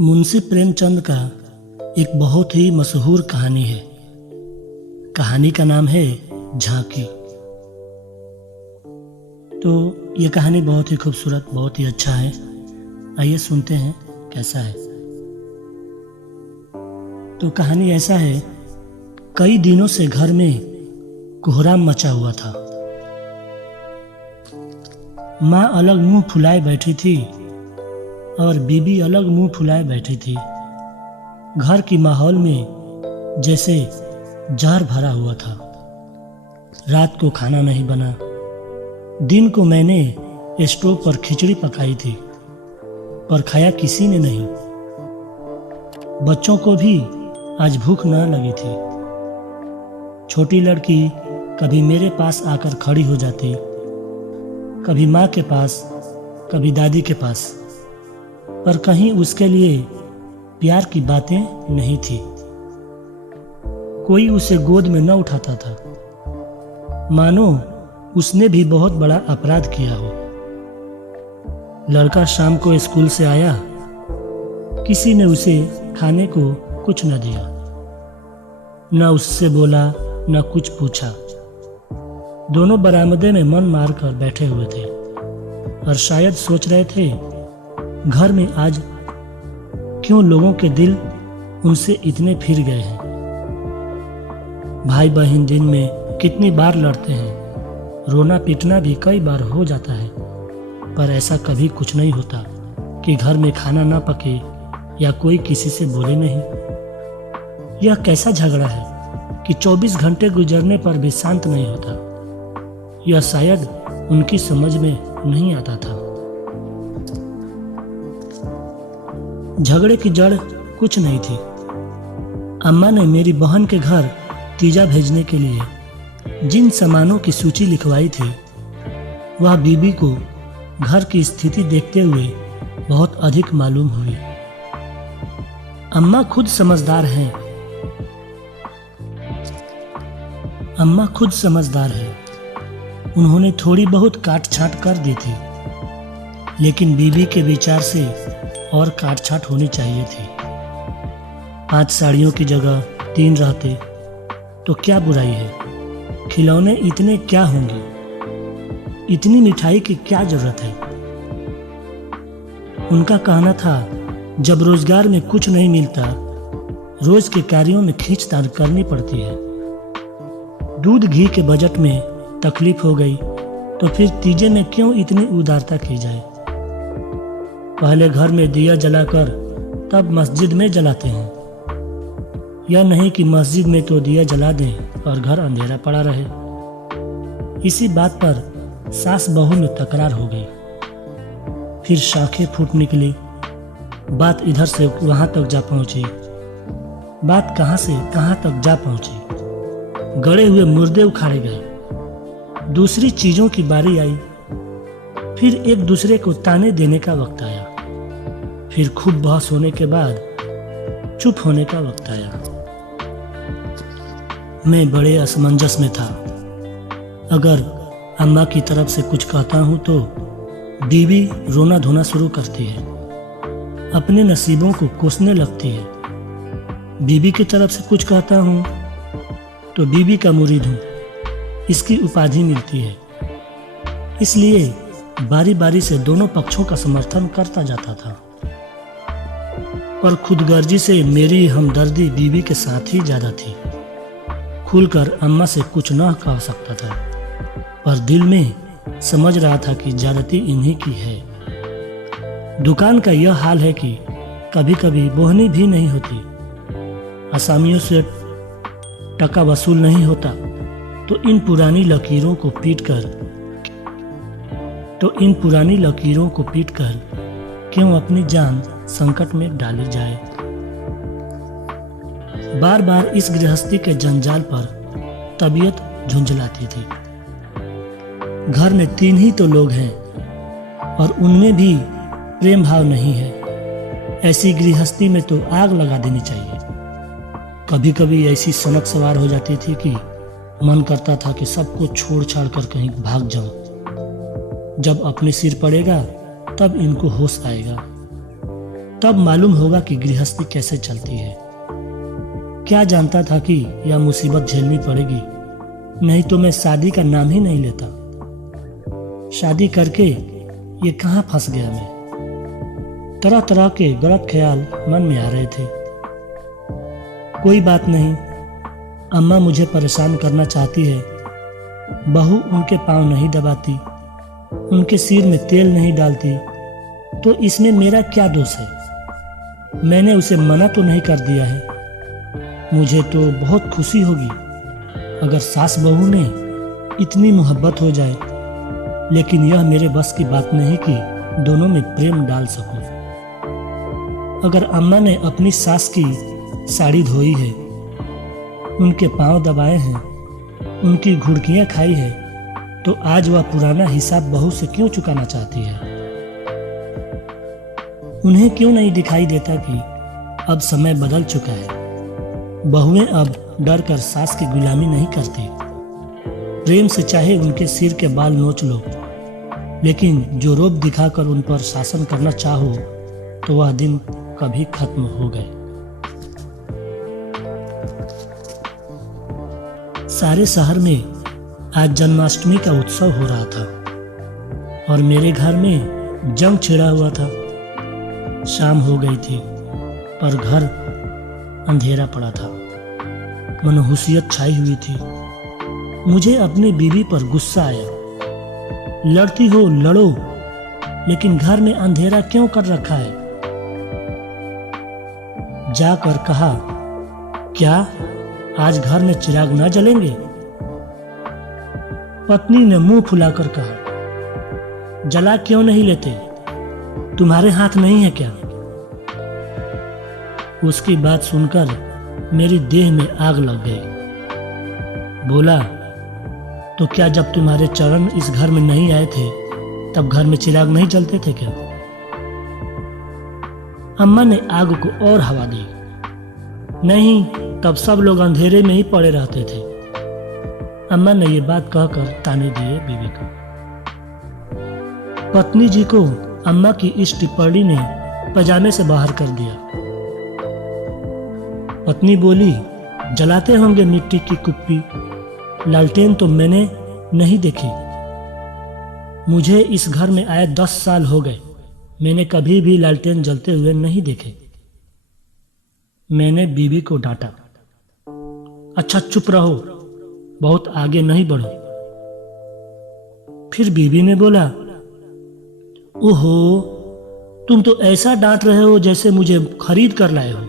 मुंशी प्रेमचंद का एक बहुत ही मशहूर कहानी है। कहानी का नाम है झांकी। तो ये कहानी बहुत ही खूबसूरत, बहुत ही अच्छा है। आइए सुनते हैं कैसा है। तो कहानी ऐसा है, कई दिनों से घर में कोहराम मचा हुआ था। माँ अलग मुंह फुलाए बैठी थी और बीबी अलग मुंह फुलाए बैठी थी। घर की माहौल में जैसे जहर भरा हुआ था। रात को खाना नहीं बना। दिन को मैंने स्टोव पर खिचड़ी पकाई थी, पर खाया किसी ने नहीं। बच्चों को भी आज भूख न लगी थी। छोटी लड़की कभी मेरे पास आकर खड़ी हो जाती, कभी माँ के पास, कभी दादी के पास, पर कहीं उसके लिए प्यार की बातें नहीं थी। कोई उसे गोद में न उठाता था, मानो उसने भी बहुत बड़ा अपराध किया हो। लड़का शाम को स्कूल से आया, किसी ने उसे खाने को कुछ न दिया, न उससे बोला न कुछ पूछा। दोनों बरामदे में मन मार कर बैठे हुए थे और शायद सोच रहे थे, घर में आज क्यों लोगों के दिल उनसे इतने फिर गए हैं। भाई बहन दिन में कितनी बार लड़ते हैं, रोना पीटना भी कई बार हो जाता है, पर ऐसा कभी कुछ नहीं होता कि घर में खाना ना पके या कोई किसी से बोले नहीं। यह कैसा झगड़ा है कि 24 घंटे गुजरने पर भी शांत नहीं होता। यह शायद उनकी समझ में नहीं आता था। झगड़े की जड़ कुछ नहीं थी। अम्मा ने मेरी बहन के घर तीजा भेजने के लिए जिन सामानों की सूची लिखवाई थी, वह बीबी को घर की स्थिति देखते हुए बहुत अधिक मालूम हुई। अम्मा खुद समझदार हैं। अम्मा खुद समझदार है। उन्होंने थोड़ी बहुत काट छांट कर दी थी, लेकिन बीबी के विचार से और काट छांट होनी चाहिए थी। 5 साड़ियों की जगह 3 रहते तो क्या बुराई है। खिलौने इतने क्या होंगे, इतनी मिठाई की क्या जरूरत है। उनका कहना था, जब रोजगार में कुछ नहीं मिलता, रोज के कार्यों में खींचतान करनी पड़ती है। दूध घी के बजट में तकलीफ हो गई तो फिर तीजे में क्यों इतनी उदारता की जाए। पहले घर में दिया जलाकर तब मस्जिद में जलाते हैं। यह नहीं कि मस्जिद में तो दिया जला दें और घर अंधेरा पड़ा रहे। इसी बात पर सास बहू में तकरार हो गई। फिर शाखें फूट निकली। बात इधर से वहां तक जा पहुंची। बात कहां से कहां तक जा पहुंची। गड़े हुए मुर्दे उखाड़े गए। दूसरी चीजों की बारी आई। फिर एक दूसरे को ताने देने का वक्त आया। फिर खूब बहस होने के बाद चुप होने का वक्त आया। मैं बड़े असमंजस में था। अगर अम्मा की तरफ से कुछ कहता हूं तो बीबी रोना धोना शुरू करती है, अपने नसीबों को कोसने लगती है। बीबी की तरफ से कुछ कहता हूं तो बीबी का मुरीद हूं, इसकी उपाधि मिलती है। इसलिए बारी बारी से दोनों पक्षों का समर्थन करता जाता था, पर खुदगर्जी से मेरी हमदर्दी बीबी के साथ ही ज्यादा थी। खुलकर अम्मा से कुछ न कह सकता था, पर दिल में समझ रहा था कि ज्यादती इन्हीं की है। दुकान का यह हाल है कि कभी कभी बोहनी भी नहीं होती। असामियों से टका वसूल नहीं होता तो इन पुरानी लकीरों को पीटकर क्यों अपनी जान संकट में डाली जाए। बार बार इस गृहस्थी के जंजाल पर तबीयत झुंझलाती थी। घर में 3 ही तो लोग हैं और उनमें भी प्रेम भाव नहीं है। ऐसी गृहस्थी में तो आग लगा देनी चाहिए। कभी कभी ऐसी सनक सवार हो जाती थी कि मन करता था कि सबको छोड़ छाड़ कर कहीं भाग जाऊं। जब अपने सिर पड़ेगा तब इनको होश आएगा। तब मालूम होगा कि गृहस्थी कैसे चलती है। क्या जानता था कि यह मुसीबत झेलनी पड़ेगी, नहीं तो मैं शादी का नाम ही नहीं लेता। शादी करके ये कहाँ फंस गया मैं। तरह तरह के गलत ख्याल मन में आ रहे थे। कोई बात नहीं, अम्मा मुझे परेशान करना चाहती है, बहू उनके पांव नहीं दबाती, उनके सिर में तेल नहीं डालती, तो इसमें मेरा क्या दोष है। मैंने उसे मना तो नहीं कर दिया है। मुझे तो बहुत खुशी होगी अगर सास बहू में इतनी मोहब्बत हो जाए, लेकिन यह मेरे बस की बात नहीं कि दोनों में प्रेम डाल सकूं। अगर अम्मा ने अपनी सास की साड़ी धोई है, उनके पांव दबाए हैं, उनकी घुड़कियां खाई है, तो आज वह पुराना हिसाब बहू से क्यों चुकाना चाहती है। उन्हें क्यों नहीं दिखाई देता कि अब समय बदल चुका है। बहुएं अब डर कर सास की गुलामी नहीं करती। प्रेम से चाहे उनके सिर के बाल नोच लो, लेकिन जो रोब दिखाकर उन पर शासन करना चाहो तो वह दिन कभी खत्म हो गए। सारे शहर में आज जन्माष्टमी का उत्सव हो रहा था और मेरे घर में जंग छिड़ा हुआ था। शाम हो गई थी पर घर अंधेरा पड़ा था। मनहूसियत छाई हुई थी। मुझे अपनी बीवी पर गुस्सा आया। लड़ती हो लड़ो, लेकिन घर में अंधेरा क्यों कर रखा है। जाकर कहा, क्या आज घर में चिराग न जलेंगे। पत्नी ने मुंह फुलाकर कहा, जला क्यों नहीं लेते, तुम्हारे हाथ नहीं है क्या। उसकी बात सुनकर मेरी देह में आग लग गई। बोला, तो क्या जब तुम्हारे चरण इस घर में नहीं आए थे तब घर में चिराग नहीं जलते थे क्या। अम्मा ने आग को और हवा दी। नहीं, तब सब लोग अंधेरे में ही पड़े रहते थे। अम्मा ने ये बात कहकर ताने दिए बीवी को। पत्नी जी को अम्मा की इस टिप्पणी ने पजामे से बाहर कर दिया। पत्नी बोली, जलाते होंगे मिट्टी की कुप्पी, लालटेन तो मैंने नहीं देखी। मुझे इस घर में आए 10 साल हो गए, मैंने कभी भी लालटेन जलते हुए नहीं देखे। मैंने बीवी को डांटा। अच्छा चुप रहो, बहुत आगे नहीं बढ़ो। फिर बीवी ने बोला, ओहो, तुम तो ऐसा डांट रहे हो जैसे मुझे खरीद कर लाए हो।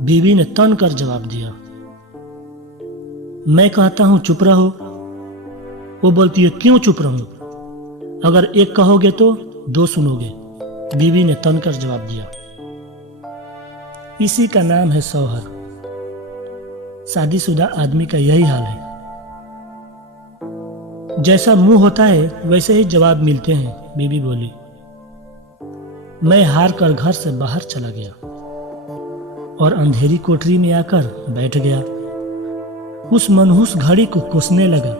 बीवी ने तन कर जवाब दिया। मैं कहता हूं चुप रहो। वो बोलती है, क्यों चुप रहूं, अगर एक कहोगे तो 2 सुनोगे। बीवी ने तन कर जवाब दिया। इसी का नाम है शौहर। शादीशुदा आदमी का यही हाल है। जैसा मुंह होता है वैसे ही जवाब मिलते हैं, बीवी बोली। मैं हार कर घर से बाहर चला गया और अंधेरी कोठरी में आकर बैठ गया। उस मनहूस घड़ी को कोसने लगा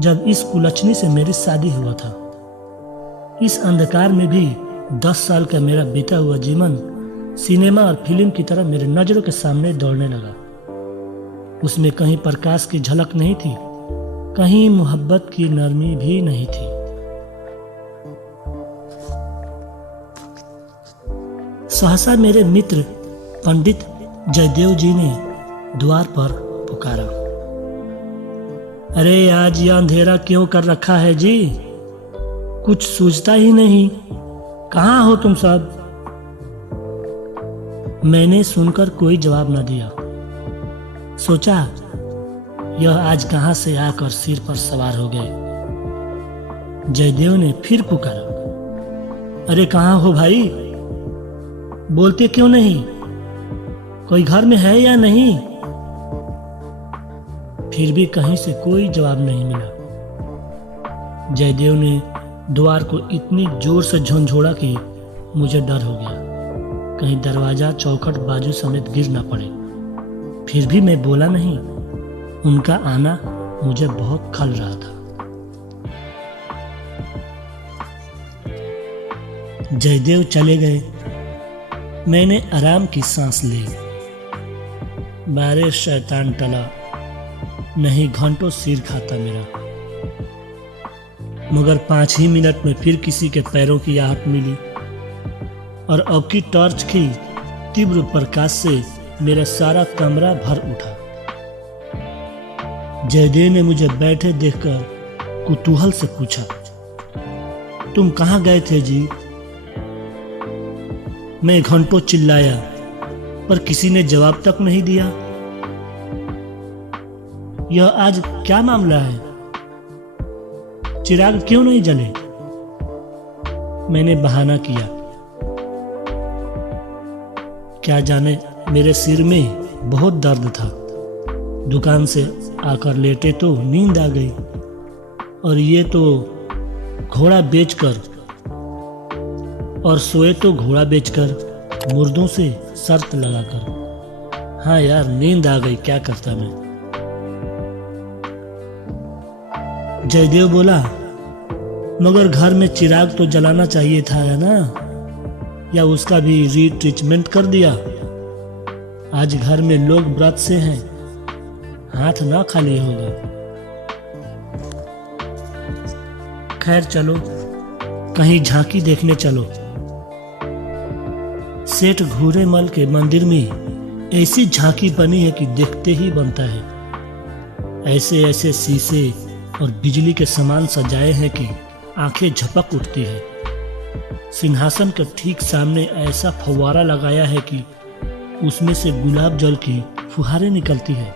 जब इस कुलच्छनी से मेरी शादी हुआ था। इस अंधकार में भी 10 साल का मेरा बीता हुआ जीवन सिनेमा और फिल्म की तरह मेरे नजरों के सामने दौड़ने लगा। उसमें कहीं प्रकाश की झलक नहीं थी, कहीं मोहब्बत की नरमी भी नहीं थी। सहसा मेरे मित्र पंडित जयदेव जी ने द्वार पर पुकारा। अरे आज यह अंधेरा क्यों कर रखा है जी, कुछ सूझता ही नहीं, कहाँ हो तुम सब। मैंने सुनकर कोई जवाब न दिया। सोचा यह आज कहां से आकर सिर पर सवार हो गए। जयदेव ने फिर पुकारा, अरे कहां हो भाई, बोलते क्यों नहीं, कोई घर में है या नहीं। फिर भी कहीं से कोई जवाब नहीं मिला। जयदेव ने द्वार को इतनी जोर से झंझोड़ा कि मुझे डर हो गया, कहीं दरवाजा चौखट बाजू समेत गिर ना पड़े। फिर भी मैं बोला नहीं। उनका आना मुझे बहुत खल रहा था। जयदेव चले गए मैंने आराम की सांस ली। बारे शैतान टला, नहीं घंटों सिर खाता मेरा। मगर 5 ही मिनट में फिर किसी के पैरों की आहट मिली और अब की टॉर्च की तीव्र प्रकाश से मेरा सारा कमरा भर उठा। जयदेव ने मुझे बैठे देखकर कुतूहल से पूछा, तुम कहाँ गए थे जी? मैं घंटों चिल्लाया पर किसी ने जवाब तक नहीं दिया। यह आज क्या मामला है? चिराग क्यों नहीं जले? मैंने बहाना किया। क्या जाने मेरे सिर में बहुत दर्द था। दुकान से आकर लेटे तो नींद आ गई और ये तो घोड़ा बेचकर और सोए तो घोड़ा बेचकर, मुर्दों से शर्त लगाकर। हाँ यार, नींद आ गई, क्या करता मैं। जयदेव बोला, मगर घर में चिराग तो जलाना चाहिए था है ना, या उसका भी रीट्रीटमेंट कर दिया? आज घर में लोग व्रत से हैं, हाथ ना खाली होगा। खैर चलो, कहीं झांकी देखने चलो। सेठ घूरेमल के मंदिर में ऐसी झांकी बनी है कि देखते ही बनता है। ऐसे ऐसे शीशे और बिजली के सामान सजाए हैं कि आंखें झपक उठती है। सिंहासन के ठीक सामने ऐसा फव्वारा लगाया है कि उसमें से गुलाब जल की फुहारें निकलती है।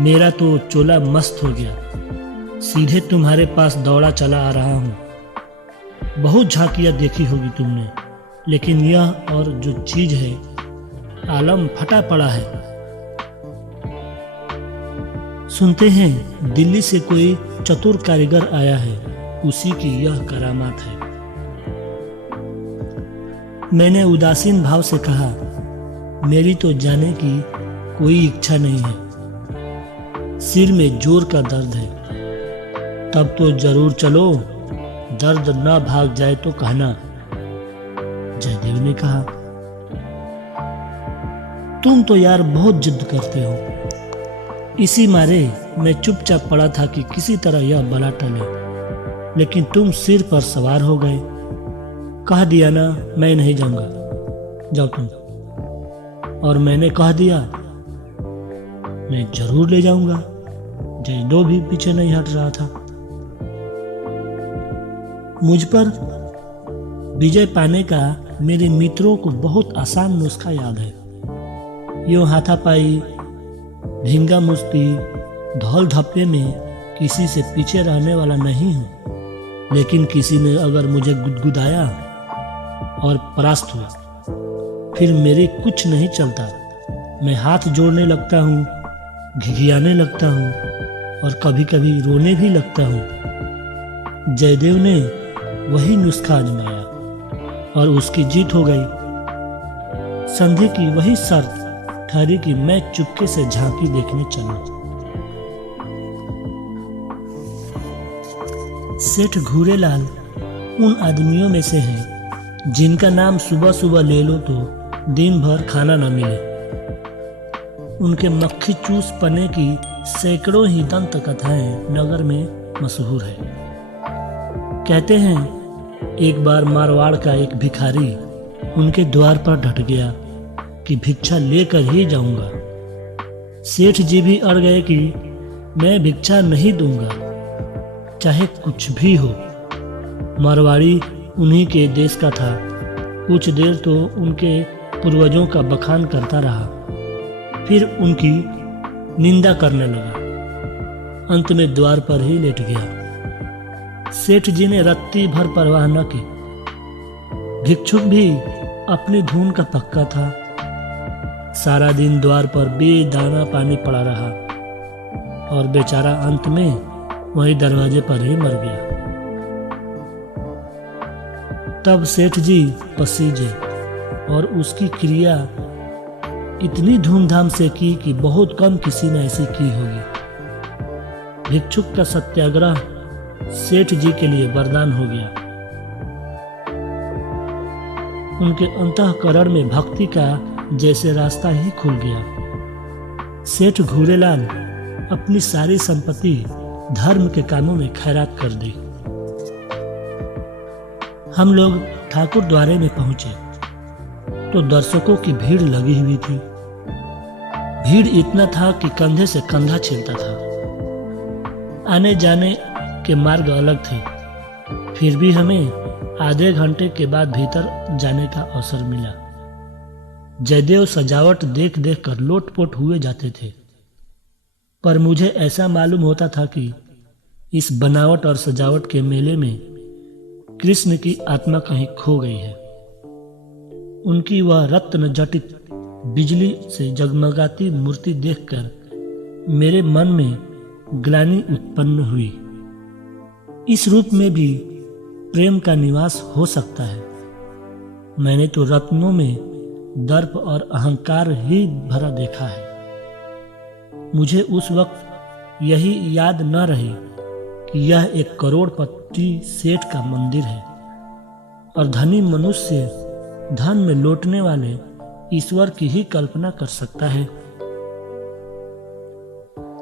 मेरा तो चोला मस्त हो गया, सीधे तुम्हारे पास दौड़ा चला आ रहा हूँ। बहुत झांकियाँ देखी होगी तुमने, लेकिन यह और जो चीज है, आलम फटा पड़ा है। सुनते हैं दिल्ली से कोई चतुर कारीगर आया है, उसी की यह करामात है। मैंने उदासीन भाव से कहा, मेरी तो जाने की कोई इच्छा नहीं है। सिर में जोर का दर्द है। तब तो जरूर चलो, दर्द ना भाग जाए तो कहना। जयदेव ने कहा, तुम तो यार बहुत जिद करते हो। इसी मारे मैं चुपचाप पड़ा था कि किसी तरह यह बला टले, लेकिन तुम सिर पर सवार हो गए। कह दिया ना, मैं नहीं जाऊंगा, जाओ तुम। और मैंने कह दिया, मैं जरूर ले जाऊंगा। जयदेव भी पीछे नहीं हट रहा था। मुझ पर विजय पाने का मेरे मित्रों को बहुत आसान नुस्खा याद है। यूं हाथापाई, ढींगा मुश्ती, धौल धप्पे में किसी से पीछे रहने वाला नहीं हूं। लेकिन किसी ने अगर मुझे गुदगुदाया और परास्त हुआ, फिर मेरे कुछ नहीं चलता। मैं हाथ जोड़ने लगता हूँ, घिघियाने लगता हूँ और कभी कभी रोने भी लगता हूँ। जयदेव ने वही नुस्खा आजमाया और उसकी जीत हो गई। संधि की वही शर्त ठहरी कि मैं चुपके से झांकी देखने चला। सेठ घूरेलाल उन आदमियों में से हैं जिनका नाम सुबह सुबह ले लो तो दिन भर खाना न मिले। उनके मक्खी चूस पने की सैकड़ों ही दंत कथाएं नगर में मशहूर है। कहते हैं एक बार मारवाड़ का एक भिखारी उनके द्वार पर डट गया कि भिक्षा लेकर ही जाऊंगा। सेठ जी भी अड़ गए कि मैं भिक्षा नहीं दूंगा, चाहे कुछ भी हो। मारवाड़ी उन्हीं के देश का था। कुछ देर तो उनके पूर्वजों का बखान करता रहा, फिर उनकी निंदा करने लगा। अंत में द्वार पर ही लेट गया। सेठ जी ने रत्ती भर परवाह न की। भिक्षुक भी अपनी धुन का पक्का था। सारा दिन द्वार पर बेदाना पानी पड़ा रहा और बेचारा अंत में वही दरवाजे पर ही मर गया। तब सेठ जी पसीजे और उसकी क्रिया इतनी धूमधाम से की कि बहुत कम किसी ने ऐसी की होगी। भिक्षुक का सत्याग्रह सेठ जी के लिए वरदान हो गया। उनके अंतःकरण में भक्ति का जैसे रास्ता ही खुल गया। सेठ घूरेलाल अपनी सारी संपत्ति धर्म के कामों में खैरात कर दी। हम लोग ठाकुर द्वारे में पहुंचे तो दर्शकों की भीड़ लगी हुई थी। भीड़ इतना था कि कंधे से कंधा छिलता था। आने जाने के मार्ग अलग थे, फिर भी हमें आधे घंटे के बाद भीतर जाने का अवसर मिला। जयदेव सजावट देख देख कर लोटपोट हुए जाते थे, पर मुझे ऐसा मालूम होता था कि इस बनावट और सजावट के मेले में कृष्ण की आत्मा कहीं खो गई है। उनकी वह रत्न जटित बिजली से जगमगाती मूर्ति देखकर मेरे मन में ग्लानि उत्पन्न हुई। इस रूप में भी प्रेम का निवास हो सकता है। मैंने तो रत्नों में दर्प और अहंकार ही भरा देखा है। मुझे उस वक्त यही याद न रही कि यह एक करोड़पति सेठ का मंदिर है और धनी मनुष्य धन में लौटने वाले ईश्वर की ही कल्पना कर सकता है।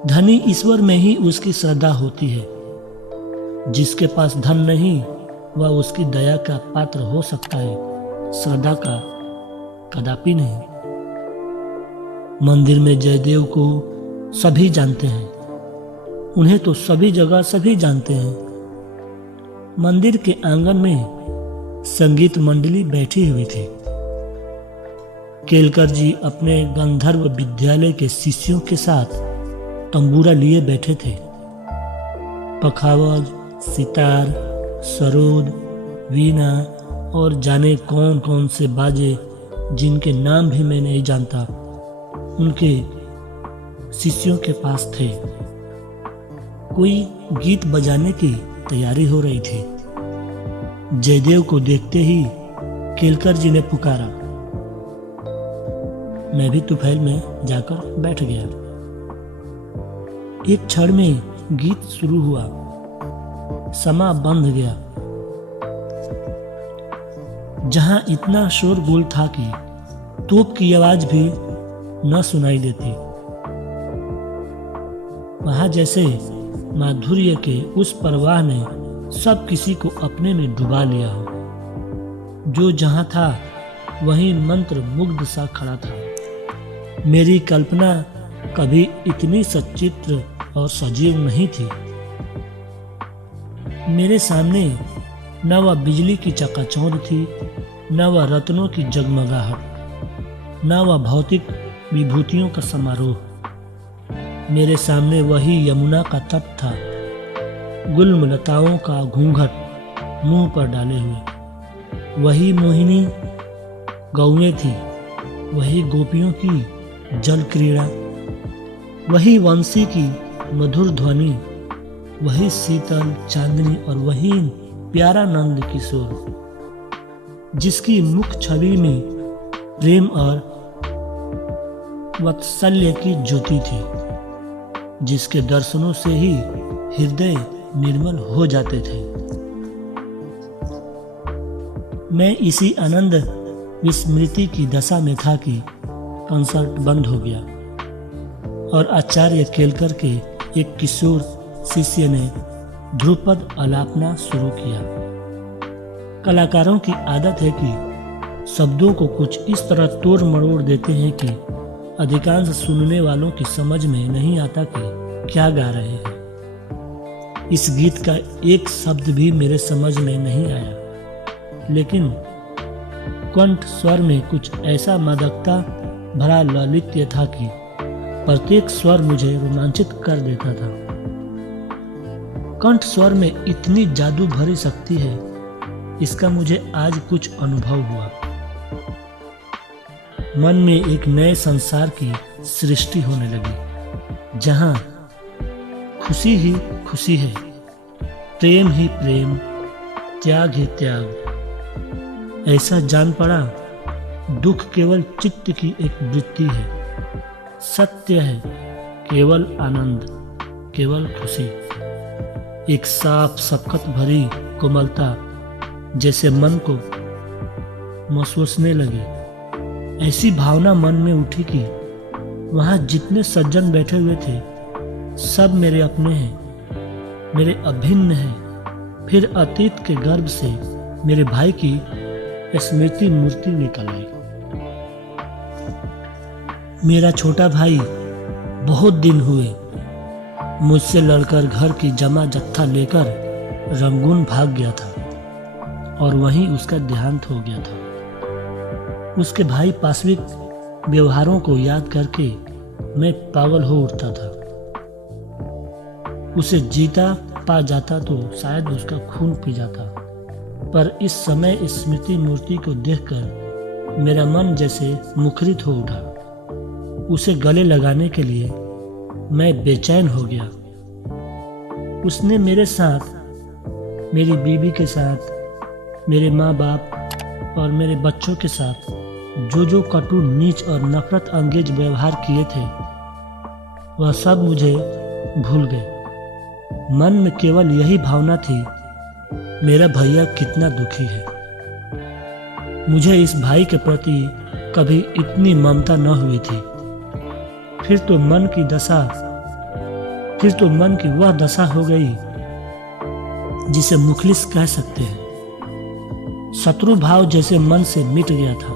धनी ईश्वर में ही उसकी श्रद्धा होती है। जिसके पास धन नहीं वह उसकी दया का पात्र हो सकता है, श्रद्धा का कदापि नहीं। मंदिर में जयदेव को सभी जानते हैं, उन्हें तो सभी जगह सभी जानते हैं। मंदिर के आंगन में संगीत मंडली बैठी हुई थी। केलकर जी अपने गंधर्व विद्यालय के शिष्यों के साथ तंबूरा लिए बैठे थे। पखावज, सितार, सरोद, वीणा और जाने कौन कौन से बाजे जिनके नाम भी मैं नहीं जानता, उनके शिष्यों के पास थे। कोई गीत बजाने की तैयारी हो रही थी। जयदेव को देखते ही केलकर जी ने पुकारा। मैं भी तुफैल में जाकर बैठ गया। एक क्षण में गीत शुरू हुआ, समा बंध गया। जहां इतना शोरगुल था कि तोप की आवाज भी न सुनाई देती, वहां जैसे माधुर्य के उस प्रवाह ने सब किसी को अपने में डुबा लिया हो। जो जहां था वहीं मंत्र मुग्ध सा खड़ा था। मेरी कल्पना कभी इतनी सचित्र और सजीव नहीं थी। मेरे सामने न वह बिजली की चकाचौंध थी, न वह रत्नों की जगमगाहट, न वह भौतिक विभूतियों का समारोह। मेरे सामने वही यमुना का तट था, गुलमलताओं का घूंघट मुंह पर डाले हुए। वही मोहिनी गौएं थी, वही गोपियों की जल क्रीड़ा, वही वंशी की मधुर ध्वनि, वही शीतल चांदनी और वही प्यारा नंद किशोर, जिसकी मुख छवि में प्रेम और वात्सल्य की ज्योति थी, जिसके दर्शनों से ही हृदय निर्मल हो जाते थे। मैं इसी आनंद विस्मृति की दशा में था कि कंसर्ट बंद हो गया और आचार्य केलकर के एक किशोर शिष्य ने ध्रुपद आलापना शुरू किया। कलाकारों की आदत है कि शब्दों को कुछ इस तरह तोड़ मरोड़ देते हैं कि अधिकांश सुनने वालों की समझ में नहीं आता कि क्या गा रहे हैं। इस गीत का एक शब्द भी मेरे समझ में नहीं आया, लेकिन कंठ स्वर में कुछ ऐसा मादकता भरा लालित्य था कि प्रत्येक स्वर मुझे रोमांचित कर देता था। कंठ स्वर में इतनी जादू भरी शक्ति है, इसका मुझे आज कुछ अनुभव हुआ। मन में एक नए संसार की सृष्टि होने लगी, जहां खुशी ही खुशी है, प्रेम ही प्रेम, त्याग ही त्याग। ऐसा जान पड़ा दुख केवल चित्त की एक वृत्ति है, सत्य है केवल आनंद, केवल खुशी। एक साफ शफकत भरी कोमलता जैसे मन को महसूसने लगी। ऐसी भावना मन में उठी कि वहाँ जितने सज्जन बैठे हुए थे सब मेरे अपने हैं, मेरे अभिन्न हैं। फिर अतीत के गर्भ से मेरे भाई की स्मृति मूर्ति निकल आई। मेरा छोटा भाई बहुत दिन हुए मुझसे लड़कर घर की जमा जत्था लेकर रंगून भाग गया था और वहीं उसका देहांत हो गया था। उसके भाई पाशविक व्यवहारों को याद करके मैं पागल हो उठता था। उसे जीता पा जाता तो शायद उसका खून पी जाता, पर इस समय स्मृति मूर्ति को देखकर मेरा मन जैसे मुखरित हो उठा। उसे गले लगाने के लिए मैं बेचैन हो गया। उसने मेरे साथ, मेरी बीवी के साथ, मेरे माँ बाप और मेरे बच्चों के साथ जो कटु, नीच और नफरत अंगेज व्यवहार किए थे वह सब मुझे भूल गए। मन में केवल यही भावना थी, मेरा भैया कितना दुखी है। मुझे इस भाई के प्रति कभी इतनी ममता न हुई थी। फिर तो मन की वह दशा हो गई जिसे मुखलिस कह सकते हैं। शत्रु भाव जैसे मन से मिट गया था।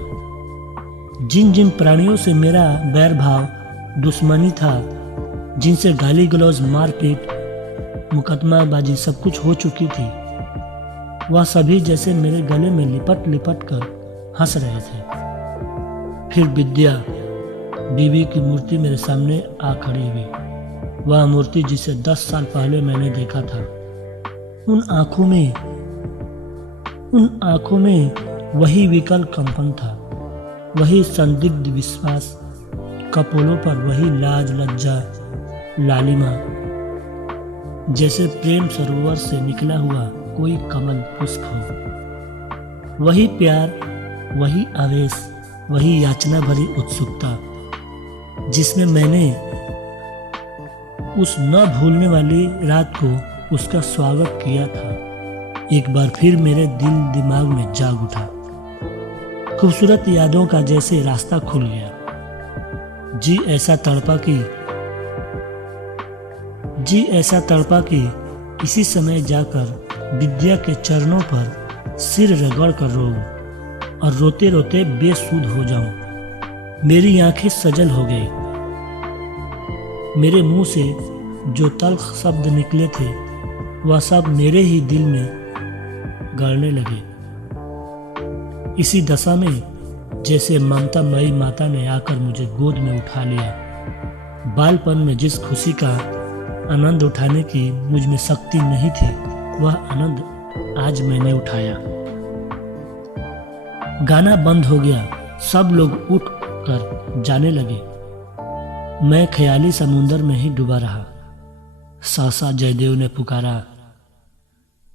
जिन जिन प्राणियों से मेरा बैर भाव, दुश्मनी था, जिनसे गाली गलौज, मारपीट, मुकदमाबाजी सब कुछ हो चुकी थी, वह सभी जैसे मेरे गले में लिपट लिपट कर हंस रहे थे। फिर विद्या, बीवी की मूर्ति मेरे सामने आ खड़ी हुई। वह मूर्ति जिसे 10 साल पहले मैंने देखा था। उन आंखों में वही विकल कंपन था, वही संदिग्ध विश्वास, कपोलों पर वही लाज लज्जा लालिमा, जैसे प्रेम सरोवर से निकला हुआ कोई कमल पुष्प हो। वही प्यार, वही आवेश, वही याचना भरी उत्सुकता जिसमें मैंने उस न भूलने वाली रात को उसका स्वागत किया था, एक बार फिर मेरे दिल दिमाग में जाग उठा। खूबसूरत यादों का जैसे रास्ता खुल गया। जी ऐसा तड़पा कि इसी समय जाकर विद्या के चरणों पर सिर रगड़ कर रोऊं और रोते रोते बेसुध हो जाऊं। मेरी आंखें सजल हो गई। मेरे मुंह से जो तल्ख शब्द निकले थे वह सब मेरे ही दिल में गड़ने लगे। इसी दशा में जैसे ममता मई माता ने आकर मुझे गोद में उठा लिया। बालपन में जिस खुशी का आनंद उठाने की मुझ में शक्ति नहीं थी, वह आनंद आज मैंने उठाया। गाना बंद हो गया। सब लोग उठ कर जाने लगे। मैं ख्याली समुंदर में ही डूबा रहा। सहसा जयदेव ने पुकारा,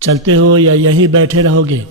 चलते हो या यहीं बैठे रहोगे?